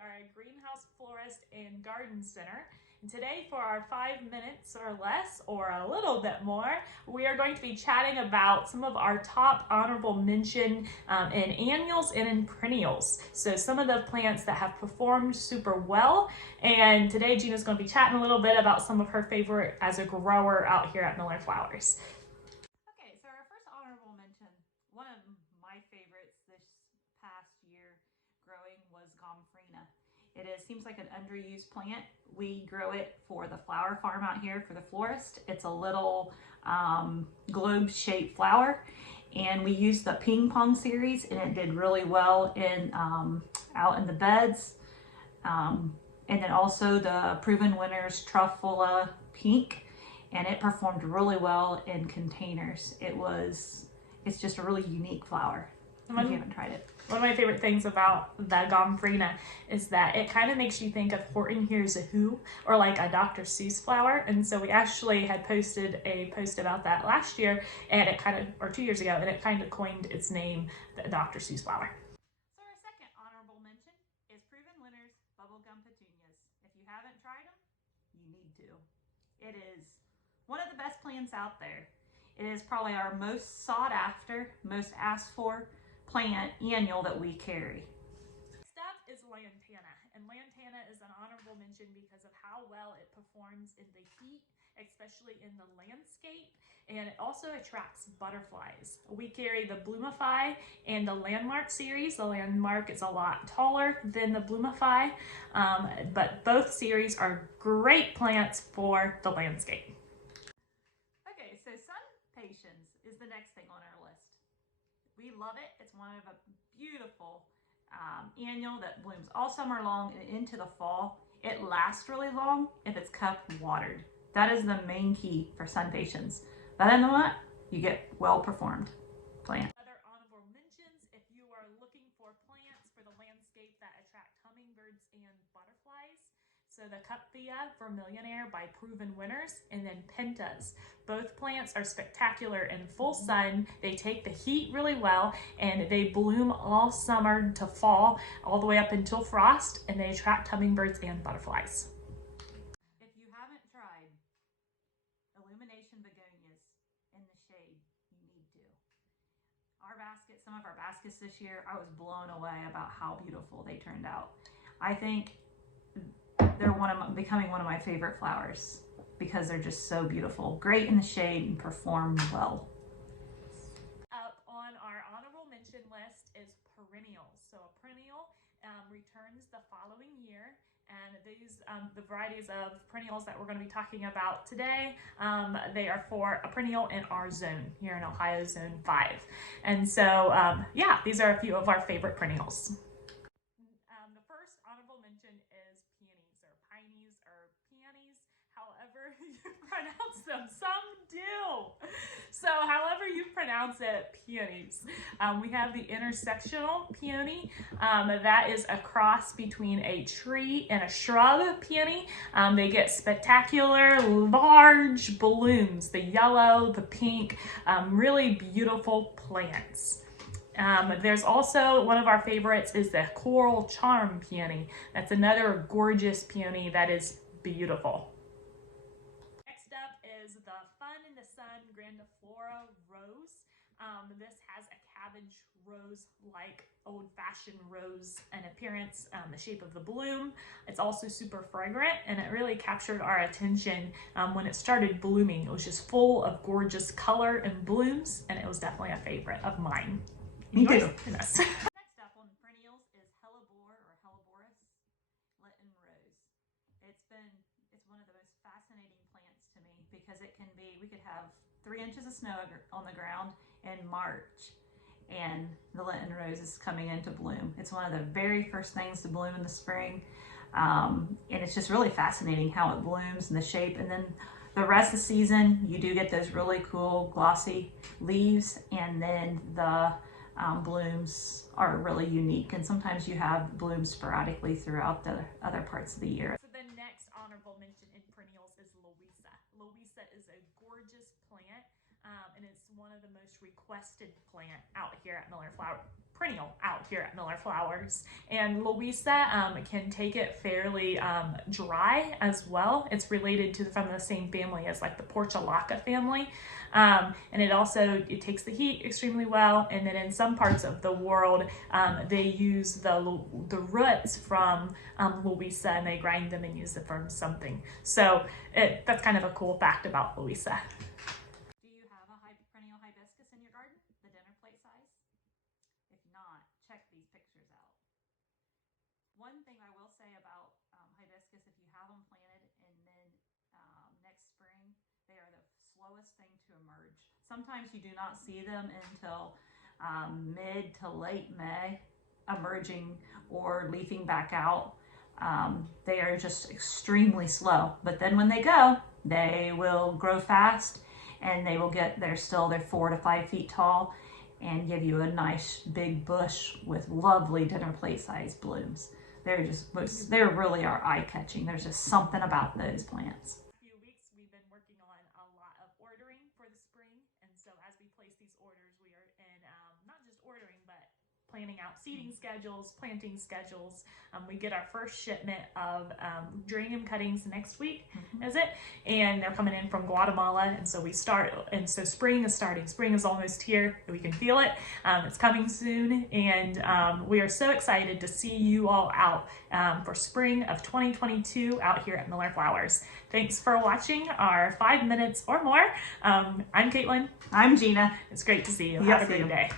are a greenhouse florist and garden center. And today, for our 5 minutes or less, or a little bit more, we are going to be chatting about some of our top honorable mention in annuals and in perennials. So some of the plants that have performed super well. And today, Gina's going to be chatting a little bit about some of her favorite as a grower out here at Miller Flowers. Okay, so our first honorable mention, one of my favorites this past year growing was Gomphrena. Seems like an underused plant. We grow it for the flower farm out here for the florist. It's a little globe-shaped flower, and we used the ping pong series, and it did really well in out in the beds. And then also the proven winners Truffula pink, and it performed really well in containers. It's just a really unique flower. If you haven't tried it. One of my favorite things about the Gomphrena is that it kind of makes you think of Horton Hears a Who, or like a Dr. Seuss flower. And so we actually had posted a post about that last year, and or 2 years ago, and it kind of coined its name, the Dr. Seuss flower. So our second honorable mention is proven winners Gum Petunias. If you haven't tried them, you need to. It is one of the best plants out there. It is probably our most sought after, most asked for plant annual that we carry. Next up is Lantana, and Lantana is an honorable mention because of how well it performs in the heat, especially in the landscape, and it also attracts butterflies. We carry the Bloomify and the Landmark series. The Landmark is a lot taller than the Bloomify, but both series are great plants for the landscape. Okay, so Sunpatiens is the next thing on our list. We love it. It's one of a beautiful annual that blooms all summer long and into the fall. It lasts really long if it's kept watered. That is the main key for Sunpatiens. Other than that, you get well-performed plant. Other honorable mentions, if you are looking for plants for the landscape that attract hummingbirds and butterflies, so the Cuphea Vermillionare by Proven Winners, and then Pentas. Both plants are spectacular in full sun. They take the heat really well, and they bloom all summer to fall, all the way up until frost, and they attract hummingbirds and butterflies. If you haven't tried Illumination Begonias in the shade, you need to. Some of our baskets this year, I was blown away about how beautiful they turned out. I think they're becoming one of my favorite flowers because they're just so beautiful. Great in the shade and perform well. Up on our honorable mention list is perennials. So a perennial returns the following year, and these the varieties of perennials that we're going to be talking about today, they are for a perennial in our zone here in Ohio, Zone 5. And so yeah, these are a few of our favorite perennials. The first honorable mention is peonies, or pineys, or peonies, however you pronounce them. Some do. So however you pronounce it, peonies. We have the Intersectional Peony. That is a cross between a tree and a shrub peony. They get spectacular, large blooms, the yellow, the pink, really beautiful plants. There's also one of our favorites is the Coral Charm Peony. That's another gorgeous peony that is beautiful. Next up is the Fun in the Sun Grandiflora Rose. This has a cabbage rose-like old-fashioned rose in appearance, the shape of the bloom. It's also super fragrant, and it really captured our attention when it started blooming. It was just full of gorgeous color and blooms, and it was definitely a favorite of mine. Me too. Next up on perennials is Helleborus linton rose. It's one of the most fascinating plants to me because we could have 3 inches of snow on the ground in March, and the linton rose is coming into bloom. It's one of the very first things to bloom in the spring, and it's just really fascinating how it blooms and the shape. And then the rest of the season, you do get those really cool glossy leaves, and then the blooms are really unique, and sometimes you have blooms sporadically throughout the other parts of the year. So the next honorable mention in perennials is Louisa. Louisa is a gorgeous plant, and it's one of the most requested plant out here at perennial out here at Miller Flowers. And Louisa can take it fairly dry as well. It's related to from the same family as like the Portulaca family. And it takes the heat extremely well. And then in some parts of the world, they use the roots from Louisa, and they grind them and use them for something. So that's kind of a cool fact about Louisa. Do you have a perennial hibiscus in your garden, the dinner plate size? If not, check these pictures out. One thing I will say about hibiscus, if you have them planted and then next spring, they are the slowest thing to emerge. Sometimes you do not see them until mid to late May emerging or leafing back out. They are just extremely slow, but then when they go, they will grow fast, and they will they're 4 to 5 feet tall and give you a nice big bush with lovely dinner plate size blooms. They really are eye catching. There's just something about those plants. Few weeks we've been working on a lot of ordering for the spring, and so as we place these orders, we are in not just ordering but planning out seeding schedules, planting schedules. We get our first shipment of geranium cuttings next week, is it? And they're coming in from Guatemala, and so we start, and so spring is starting. Spring is almost here. We can feel it. It's coming soon, and we are so excited to see you all out for spring of 2022 out here at Miller Flowers. Thanks for watching our 5 minutes or more. I'm Caitlin. I'm Gina. It's great to see you. Have a great day.